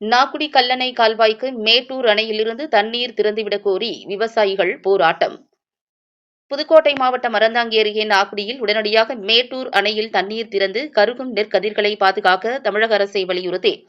நாக்குடி கல்லணை கால்வாய்க்கு மேட்டூர் அணையிலிருந்து தண்ணீர் திறந்துவிடக் கோரி விவசாயிகள் போராட்டம். புதுக்கோட்டை மாவட்டம் அறந்தாங்கி அருகே நாக்குடியில் உடனடியாக மேட்டூர் அணையில் தண்ணீர் திறந்து கருகும் நெற்கதிர்களை பாதுகாக்க தமிழக அரசை வலியுறுத்தி.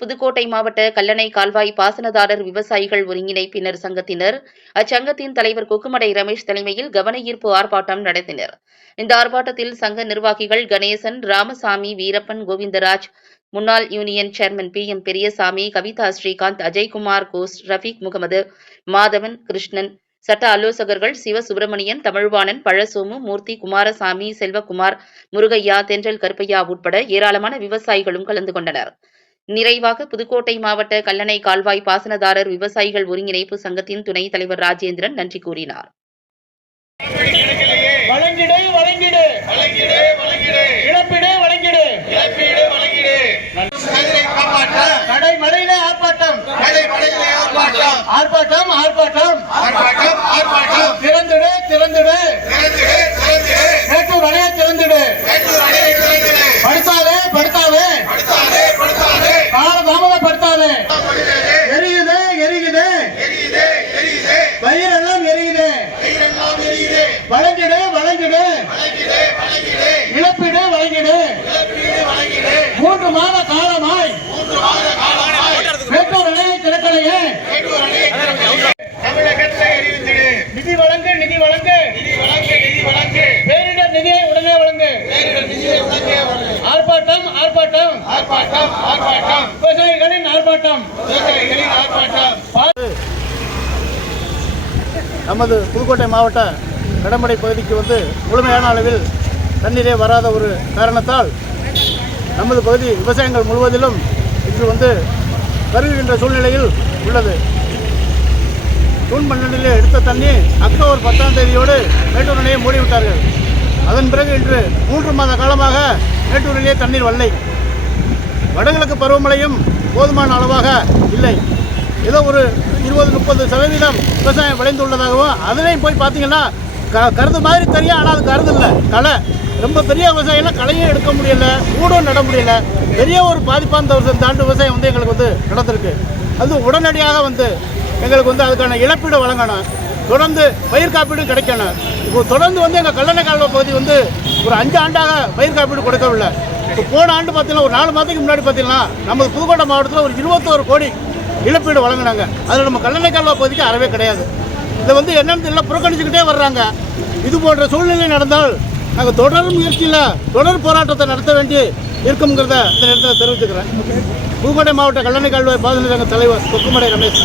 புதுக்கோட்டை மாவட்ட கல்லணை கால்வாய் பாசனதாரர் விவசாயிகள் ஒருங்கிணைப்பினர் சங்கத்தினர் அச்சங்கத்தின் தலைவர் கொக்குமடை ரமேஷ் தலைமையில் கவன ஈர்ப்பு ஆர்ப்பாட்டம் நடத்தினர். இந்த ஆர்ப்பாட்டத்தில் சங்க நிர்வாகிகள் கணேசன் ராமசாமி வீரப்பன் கோவிந்தராஜ் முன்னாள் union chairman P M Periyasamy Kavitha Srikanth Ajaykumar Ghosh Rafiq Mohammed Madhavan Krishnan சட்ட ஆலோசகர்கள் சிவ சுப்பிரமணியன் தமிழ்வாணன் பழசோமு மூர்த்தி குமாரசாமி செல்வகுமார் முருகையா தென்றல் கருப்பையா உட்பட ஏராளமான விவசாயிகளும் கலந்து கொண்டனர். நிறைவாக புதுக்கோட்டை மாவட்ட கல்லணை கால்வாய் பாசனதாரர் விவசாயிகள் ஒருங்கிணைப்பு சங்கத்தின் துணைத் தலைவர் ராஜேந்திரன் நன்றி கூறினார். வழங்கிடு வழங்கிடு. வழங்கிடு வழங்கிடு. இழப்பீடு வழங்கிடு இழப்பீடு வழங்கிடு கதிரை காப்பாற்ற கடை மழையிலே ஆர்ப்பாட்டம் கதை படைகளை ஆர்ப்பாட்டம் ஆர்ப்பாட்டம். ஆர்ப்பாட்டம் ஆர்ப்பாட்டம். திறந்துடு திறந்துடு. திறந்திடு திறந்திடு. மேட்டூர் அணையை திறந்துடு. மேட்டூர் அணையை திறந்திடு. படுத்தாதே படுத்தாதே. படுத்தாதே படுத்தாதே. கால தாமதப்படுத்தாதே. எரியுது எரியுது. எரியுதே எரியுதே. வயிறெல்லாம் எரியுது. வயிறெல்லாம் எரியுதே. வழங்கிடு வழங்கிடு. வழங்கிடு வழங்கிடு. இழப்பீடு வழங்கிடு. இழப்பீடு வழங்கிடு. மூன்று மாத காலமாய் மூன்று மாத காலமாய் மேட்டூர் அணையை திறக்கலையே மேட்டூர் அணையை திறந்திடு தமிழகத்தை நிதி வழங்கு நிதி வழங்கு. நிதி வழங்கு நிதி வழங்கு பேரிடர் நிதியை உடனே வழங்கு. பேரிடர் நிதியை ஆர்ப்பாட்டம் ஆர்ப்பாட்டம் ஆர்ப்பாட்டம் ஆர்ப்பாட்டம் விவசாயிகளின் ஆர்ப்பாட்டம். விவசாயிகளின் ஆர்ப்பாட்டம். நமது புதுக்கோட்டை மாவட்ட கடம்படை பகுதிக்கு வந்து முழுமையான அளவில் தண்ணீரே வராத ஒரு காரணத்தால் நமது பகுதி விவசாயங்கள் முழுவதிலும் இன்று வந்து கருகின்ற சூழ்நிலையில் உள்ளது. ஜூன் பன்னெண்டிலே எடுத்த தண்ணி அக்டோபர் பத்தாம் தேதியோடு மேட்டூர் அணையை மூடிவிட்டார்கள். அதன் பிறகு இன்று மூன்று மாத காலமாக மேட்டூரிலே தண்ணீர் வரலை. வடகிழக்கு பருவமழையும் போதுமான அளவாக இல்லை. ஏதோ ஒரு இருபது முப்பது சதவீதம் விவசாயம் விளைந்துள்ளதாகவும் அதிலையும் போய் பார்த்தீங்கன்னா க கருது மாதிரி தெரியும் ஆனால் அது கருது இல்லை. களை ரொம்ப பெரிய விவசாயம்லாம் களையும் எடுக்க முடியல ஊடும் நட முடியல. பெரிய ஒரு பாதிப்பாக இந்த வருஷம் தாண்டு ஆண்டு விவசாயம் வந்து எங்களுக்கு வந்து நடந்திருக்கு. அது உடனடியாக வந்து எங்களுக்கு வந்து அதுக்கான இழப்பீடு வழங்கணும். தொடர்ந்து பயிர் காப்பீடு கிடைக்கணும். இப்போ தொடர்ந்து வந்து எங்கள் கல்லணை கால்வா பகுதி வந்து ஒரு அஞ்சு ஆண்டாக பயிர் காப்பீடு கொடுக்கவில்லை. இப்போ போன ஆண்டு பார்த்தீங்கன்னா ஒரு நாலு மாதத்துக்கு முன்னாடி பார்த்தீங்கன்னா நமது புதுக்கோட்டை மாவட்டத்தில் ஒரு இருபத்தோரு கோடி இழப்பீடு வழங்கினாங்க. அதில் நம்ம கல்லணை கால்வாய் பகுதிக்கு அறவே கிடையாது. இதை வந்து என்னன்னு தெரியல புறக்கணிச்சுக்கிட்டே வர்றாங்க. இது போன்ற சூழ்நிலை நடந்தால் நாங்கள் தொடர் முயற்சியில் தொடர் போராட்டத்தை நடத்த வேண்டி இருக்குங்கிறத இந்த நேரத்தில் தெரிவிச்சுக்கிறேன். புதுக்கோட்டை மாவட்ட கல்லணை கல்வாய் பாதுகாப்பு தலைவர் கொக்குமடை ரமேஷ்.